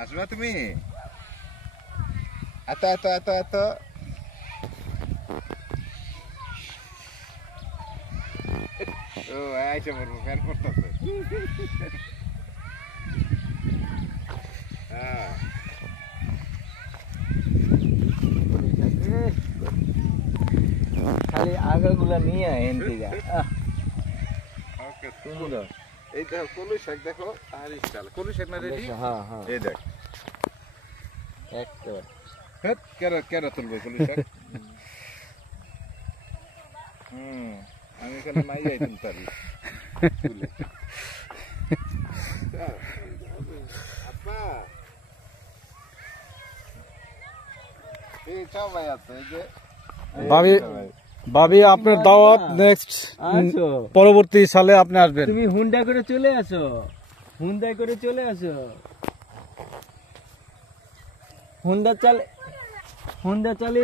আসবা তুমি? এত এত এত এত ও আইসা বলবো ফ্যান করতেছে। হ্যাঁ খালি আগাগুলা নিয়ে আইন দিগা ওকে সুন্দর। এই দেখো কলই শাক দেখো আর স্টাইল কলই শাক না রেডি। হ্যাঁ হ্যাঁ এই দেখ একটা হেট কেরা কেরা তুলবো কলই শাক। আমি এখানে মাইয়াই তুলতে পারি তুলে। আপা এই সব ভাই আছে এই যে ভাবি ভাবি আপনার দাওয়াত নেক্সট আসো পরবর্তী সালে আপনি আসবেন। তুমি হুন্ডা করে চলে আসো, হুন্ডা করে চলে আসো। হুন্ডা চালে